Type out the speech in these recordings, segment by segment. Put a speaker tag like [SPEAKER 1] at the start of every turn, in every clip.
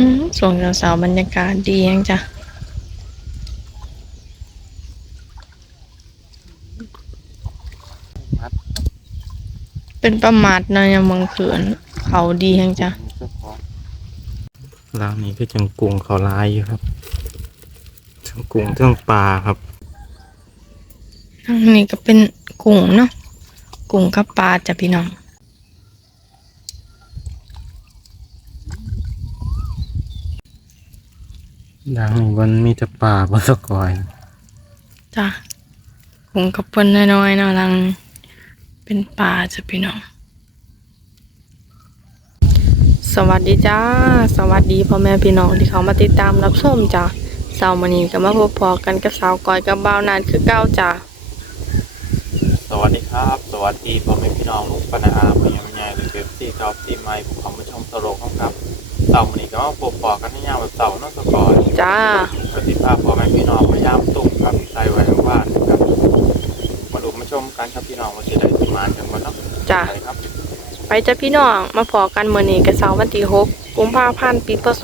[SPEAKER 1] อืมส่วงสาวๆบรรยากาศดียังจ้ะ
[SPEAKER 2] มัด
[SPEAKER 1] เป็นประมาทเนาะยังมังเขือนเขาดียังจ้ะ
[SPEAKER 2] เจ้าของร้านนี้ก็จังกุ้งเขาลายอยู่ครับทั้งกุ้งทั้งปลาครับ
[SPEAKER 1] ทางนี้ก็เป็นกุ้งเนาะกุ้งกับปลาจ้ะพี่น้อง
[SPEAKER 2] ดังนี้มันมีแต่ป่าบนสกอย
[SPEAKER 1] จ้ะกุ้งกับปนน้อยๆเนาะลัง เป็นป่าจ้ะพี่น้องสวัสดีจ้า สวัสดีพ่อแม่พี่น้องที่เขามาติดตามรับชมจ้ะเสาร์มื้อนี้ก็มาพบพอกันกับสาวก้อยกับบ่าวนานคือเก้าจ้ะ
[SPEAKER 2] สวัสดีครับ สวัสดีพ่อแม่พี่น้องลูกปนาอาพยามยายหรือเว็บซี่ครับที่ไม่ผมขอมาชมตลกครับเต่ามันนี้ก็มาปลูกปอกกันให้ยาวแบบเต่าเนอกสกอย
[SPEAKER 1] จ้า
[SPEAKER 2] ปฏิภาพพ่อแม่พี่น้องพยายามตุ่มครับใส่ไว้ในบ้านนะครับมาดูมาชมกันครับพี่น้องว่าจะได้ประมาณกันบ้างเนาะ
[SPEAKER 1] จ้ะ
[SPEAKER 2] ไปครับ
[SPEAKER 1] ไปจ้ะพี่น้องมาพอกันมื้อนี้กับเสาร์วันที่6กุมภาพันธ์ปีพศ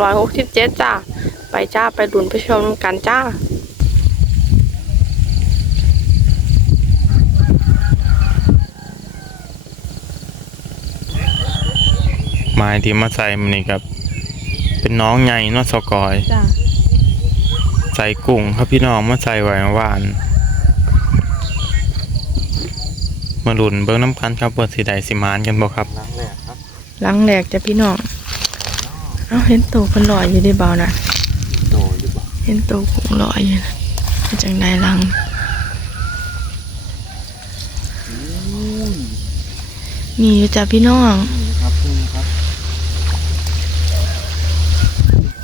[SPEAKER 1] 2567จ้าไปจ้าไปดุนไปชมกันจ้า
[SPEAKER 2] ไม้ที่มาใส่มันนี่ครับ เป็นน้องใหญ่เนอสกอย
[SPEAKER 1] จ้า
[SPEAKER 2] ใส่กุ้งครับพี่น้องมาใส่ไว้เมื่อวาน มาหลุนเบิ้งน้ำพันครับเปิดสีใดสีมานกันบ่ครับ ล้างแรกครับ
[SPEAKER 1] หลังแหลกจ้ะพี่น้องเอ้าเห็นตัวเพิ่นลอยอยู่ได้เบานะ
[SPEAKER 2] โตอยู่บ่
[SPEAKER 1] เห็นตัวกุ้งลอยอยู่นะมาจังไดหลัง มีอยู่จ้ะพี่น้อง
[SPEAKER 2] นี่ครับนี่ครับ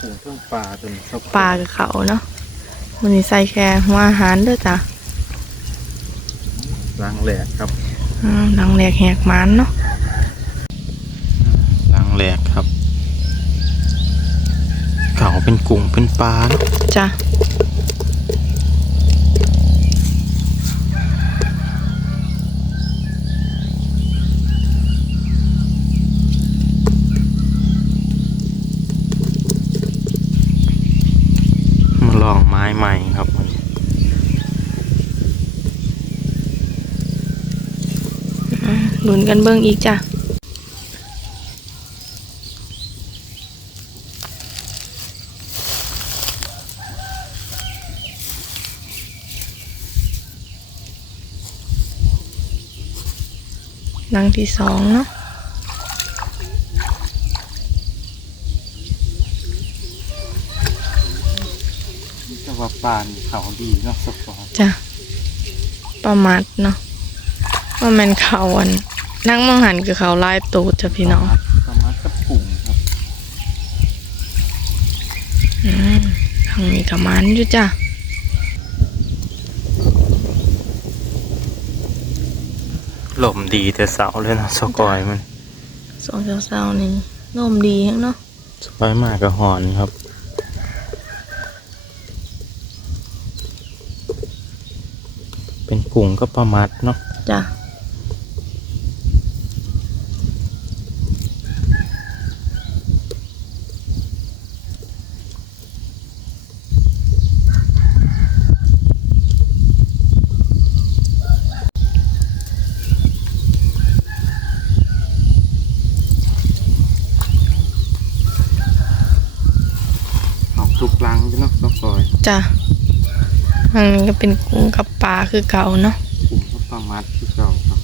[SPEAKER 2] กุ้ง เครื่องปลาจนครับ
[SPEAKER 1] ปลากับเขาเนาะวันนี้ใส่แค่หัวอาหารเด้อจ้ะ
[SPEAKER 2] ล้างแรกครับ
[SPEAKER 1] อ้าวหลังแหลกแหกมันเนาะ
[SPEAKER 2] ล้างแรกครับเขาเป็นกุ้งเป็นปลาเนอะ
[SPEAKER 1] จ้ะ
[SPEAKER 2] ไม้ใหม่ครับวันนี้
[SPEAKER 1] ลุ้นกันเบิ่งอีกจ้ะหลังที่สองเนาะ
[SPEAKER 2] ว่าปลานี่เขาดีเนาะสปอร์ต
[SPEAKER 1] จ้ะประมาทเนาะว่าแมันเขาอันนั่งมองหันคือเขาลายตูดจ้ะพี่น้อง
[SPEAKER 2] ประมาณกับกุ้งครับ
[SPEAKER 1] อืมทางนี้กับมันอยู่จ้ะ
[SPEAKER 2] ลมดีแต่เสาเลยนะสกอยมัน
[SPEAKER 1] สองเศร้าๆนี่ลมดีแฮงเนาะ
[SPEAKER 2] สกอยมากกับหอนครับ เป็น กุ้งก็ประมัดเนาะ
[SPEAKER 1] จ้ะ
[SPEAKER 2] ออกทุกลังเนาะสกอย
[SPEAKER 1] จ้ะ ทางนี้ก็เป็นกุ้งกับปลาคือเก่าเนาะ
[SPEAKER 2] กุ้งกับปลามัดที่เก่าครับ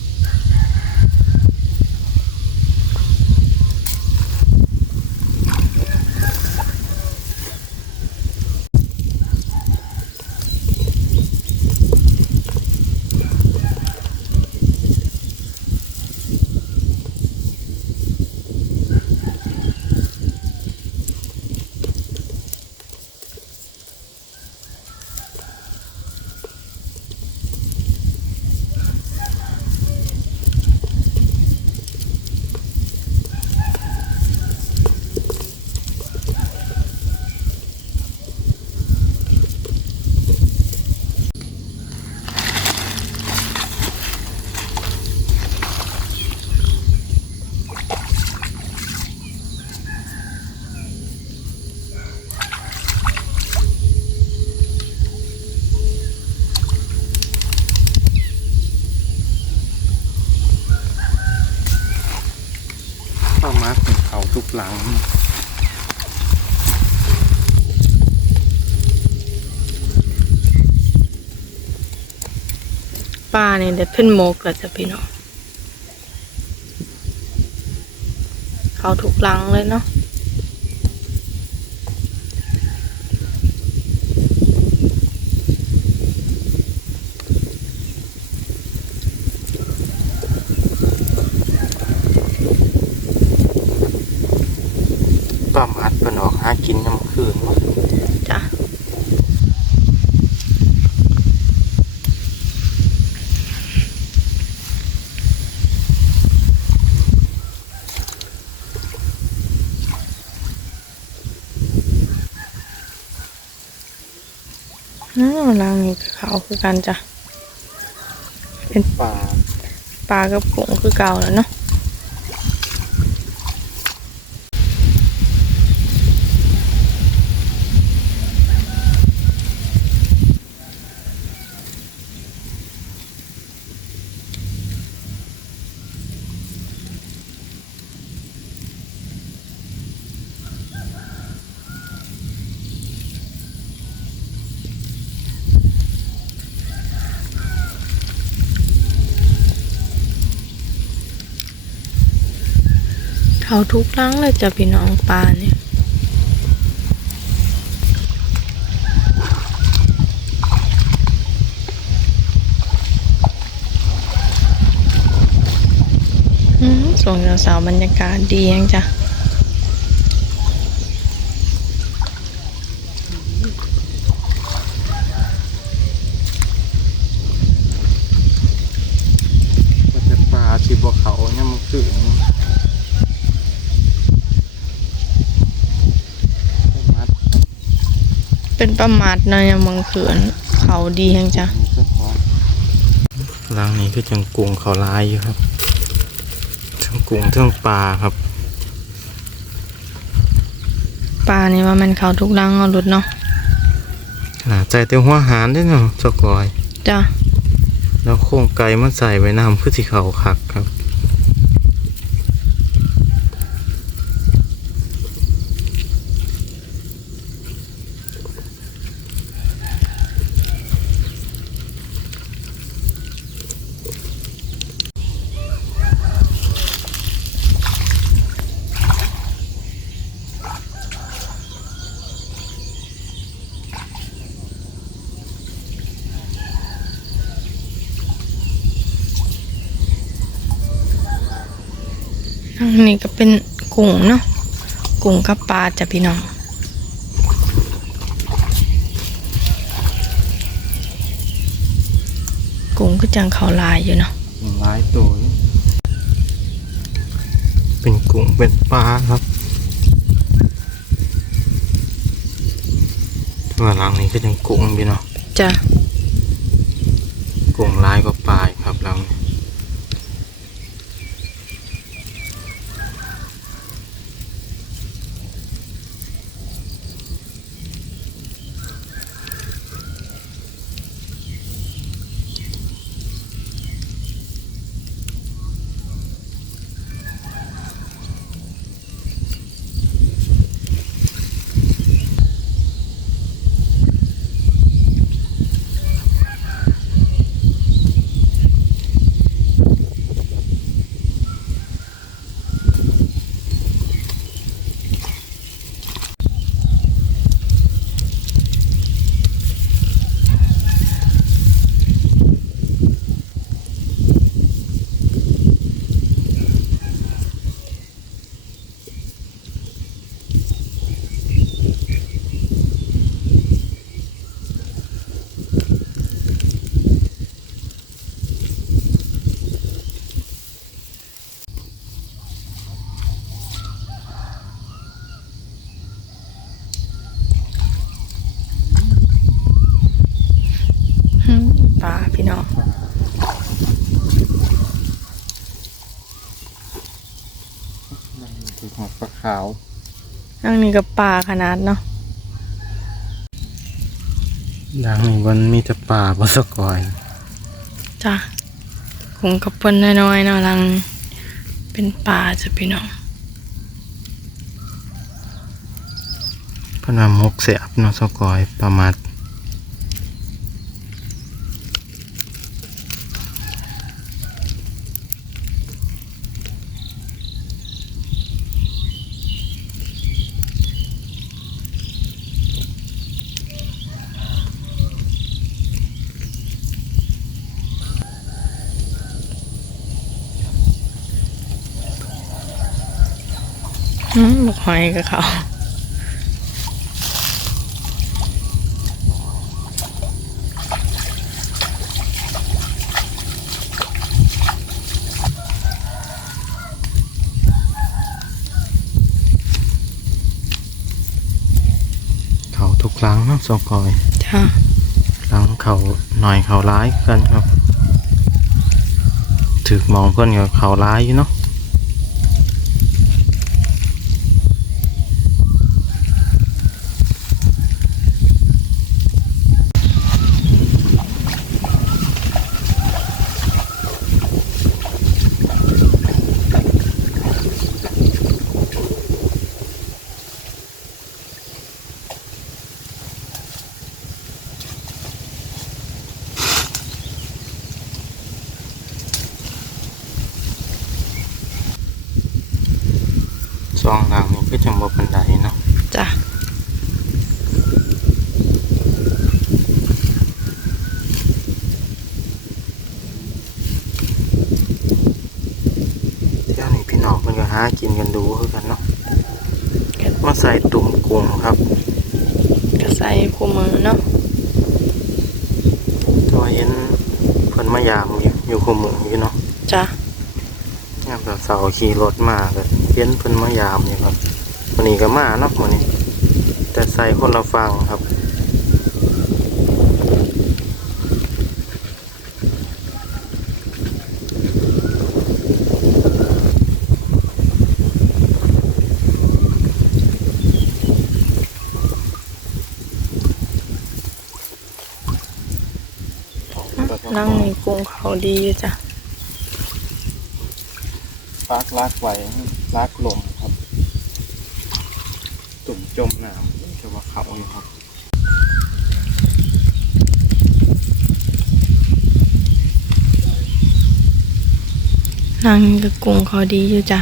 [SPEAKER 1] อ
[SPEAKER 2] มาร์กเป็นเขาทุก หลัง
[SPEAKER 1] ป้าเนี่ยเด็ดขึ้นโมกแล้วจะพี่น้องเขาถูกหลังเลยเนาะ
[SPEAKER 2] ป้ามัดเป็นออกหากินยามคืนวะ
[SPEAKER 1] จ้ะอ้าวหลังนี้ก็เขาคือกันจ้ะ
[SPEAKER 2] ปลา
[SPEAKER 1] ปลากระป๋องคือเก่าแล้วเนาะ เขาทุกครั้งเลยจ้ะพี่น้องปลาเนี่ยส่งสาวๆบรรยากาศดียังจ้ะ
[SPEAKER 2] ก็จะปลาชีบเขายามคืนมัด
[SPEAKER 1] เป็นประมาทเนาะยังมังเขือนเขาดียังจ้ะ
[SPEAKER 2] มีเจ้าของหลังนี้ก็จังกุ้งเขาลายอยู่ครับทั้งกุ้งทั้งปลาครับ
[SPEAKER 1] ปลานี่ว่ามันเขาทุกครั้งเอาหลุดเนาะ
[SPEAKER 2] ขนาดใจเต็มหัวหารด้วยเนาะเจ้ากอย
[SPEAKER 1] จ้ะ
[SPEAKER 2] แล้วโครงไก่มันใส่ไว้น้ำคือที่เขาคักครับ
[SPEAKER 1] นนี้ก็เป็นกุ้งเนาะกุ้งกับปลาจ้ะพี่น้องกุ้งก็จังเขาลายอยู่เนาะ
[SPEAKER 2] หลายตัวอยู่เป็นกุ้งเป็นปลาครับว่าหลังนี้ก็ยังกุ้งอยู่เนาะ
[SPEAKER 1] จ้ะ
[SPEAKER 2] กุ้งลายก็ปลายครับหลังนี้า
[SPEAKER 1] วนั่งนี่กับป่าขนาดเนาะ
[SPEAKER 2] ดังนี้มันมีแต่ป่าบ่สกอย
[SPEAKER 1] จ้ะคงกับเปิ้นน้อยๆนาะลัง เป็นป่าจะพี่น้อง
[SPEAKER 2] พนามกเสียบนาะสกอยประมาท
[SPEAKER 1] อืมบอกหอยกับเขา
[SPEAKER 2] เขาทุกครั้งเนาะสกอย
[SPEAKER 1] จ้า
[SPEAKER 2] ครั้งเขาหน่อยเขาร้ายกันครับถึกมองเพื่อนกับเขาร้ายอยู่เนาะ ซองหลังนี่ก็จังบ่ปันไดเนาะ
[SPEAKER 1] จ้า
[SPEAKER 2] เจ้านี่พี่น้องเพิ่นก็หากินกันดูคือกันเนาะมาใส่ตุ่มกุ้งครับ
[SPEAKER 1] ก็ใส่คู่มือเนาะ
[SPEAKER 2] ตัวเห็นเพิ่นมายามอยู่อยู่คุมมืออยู่เนาะ
[SPEAKER 1] จ้ายา
[SPEAKER 2] มเสาร์ขี่รถมาก็ เห็นเพิ่นมายามอยู่ครับวันนี้ก็มาเนาะวันนี้ แต่ใส่คนละฟังครับ
[SPEAKER 1] นั่งในกรุงเขาดีอยู่จ้ะ
[SPEAKER 2] ลากลากไว้ ลากลมครับ ตุ่มจมน้ำจะว่าเขาอยู่ครับ
[SPEAKER 1] นางกับกรุงเขาดีอยู่จ้ะ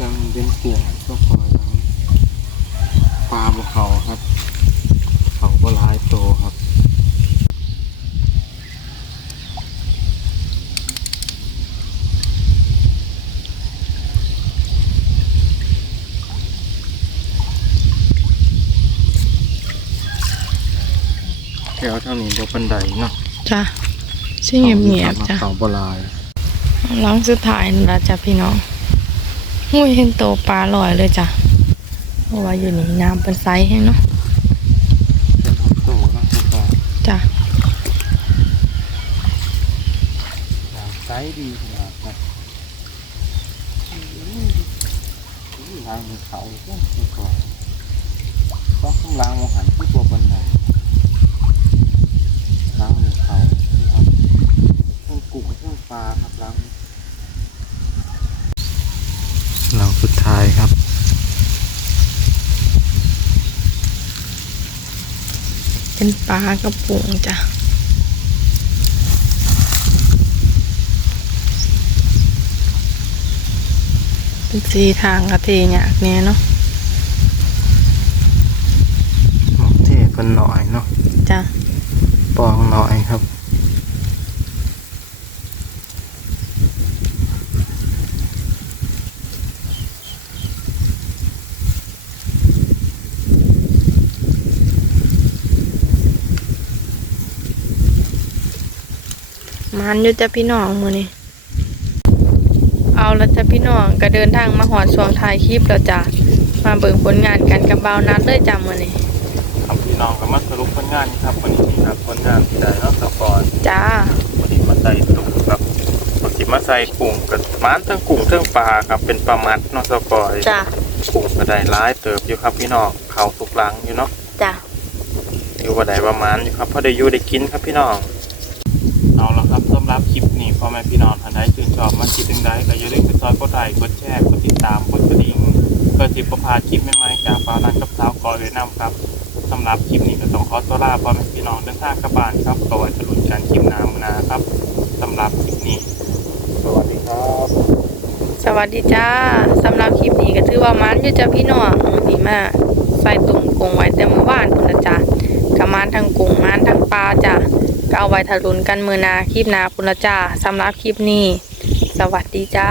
[SPEAKER 2] ยังเป็นเสียงก็คอยยังปลาบเขาครับ เขาก็ร้ายโตครับ แถวเท่านี้บ่ปันไดเนาะ
[SPEAKER 1] จ้ะชื่อเงียบๆจ้ะ
[SPEAKER 2] เขาบ่หลาย
[SPEAKER 1] หลังสุดท้ายนั่นละจ้ะพี่น้องหุ้ยเห็นโตปลาลอยเลยจ้ะเพราะว่าอยู่นี่น้ำเป็นไซส์ให้เนาะ
[SPEAKER 2] เป็นของโตนะคุณตา
[SPEAKER 1] จ้ะ
[SPEAKER 2] ไซส์ดีขนาดนะทางเขาก็ไม่ก่อนก็ข้างล่างมองหันที่ตัวบันได ล้างมือเขาครับเครื่องกุ้งเครื่องปลาครับล้างหลังสุดท้ายครับ
[SPEAKER 1] เป็นปลากระปุงจ้ะเป็นสีทางกระเทยากแน่เนาะ
[SPEAKER 2] หมกเทศเป็นหน่อยเนาะ
[SPEAKER 1] จ้ะ
[SPEAKER 2] ปองหน่อยครับ
[SPEAKER 1] มันอยู่จ้ะพี่น้องมือนี่แล้วจ้ะพี่น้องก็เดินทางมาหอดช่วงท้ายคลิปแล้วจ้ะมาเบิ่งผลงานกันกับเบานัดเลยจ้ะมือนี้
[SPEAKER 2] ครับพี่น้องก็มาสรุปผลงานครับวันนี้ครับผลงานที่ได้เนาะสปอน
[SPEAKER 1] จ้า
[SPEAKER 2] วันนี้มาใส่ตุ่มครับปกติมาใส่กุ้งกับม้านทั้งกุ้งทั้งปลาครับเป็นปลามัดเนาะสปอย
[SPEAKER 1] จ้า
[SPEAKER 2] กุ้งก็ได้ร้ายเติบอยู่ครับพี่น้องเขาทุกหลังอยู่เนาะ
[SPEAKER 1] จ้า
[SPEAKER 2] อยู่ว่าได้ประมาณอยู่ครับพอได้อยู่ได้กินครับพี่น้องเอาละครับสำหรับคลิปนี้พ่อแม่พี่น้องท่านใดชื่นชอบมาคิดถึงใดก็อย่าลืมไปซอยกดไลค์กดแชร์กดติดตามกดกระดิ่งเพื่อที่ประพลาดคลิปใหม่ๆจากฟ้านันกับสาวกอยเลยนำครับ สำหรับคลิปนี้ก็ต้องขอตัวลาพ่อแม่พี่น้องเดินทางกลับบ้านครับก็ไว้สรุปการคลิปหน้ำนาครับสำหรับคลิปนี้ สวัสดีครับ
[SPEAKER 1] สวัสดีจ้าสำหรับคลิปนี้ก็ถือว่ามันอยู่จ้ะพี่น้องนี่มาใส่ตุ่มกงไว้แต่มื้อวานพุ่นละจ้ะก็มันทั้งกุ้งมันทั้งปลาจ้ะก็เอาไว้ทะลุนกันมือนาคลิปนาพุ่นละจ้าสำหรับคลิปนี้ สวัสดีจ้า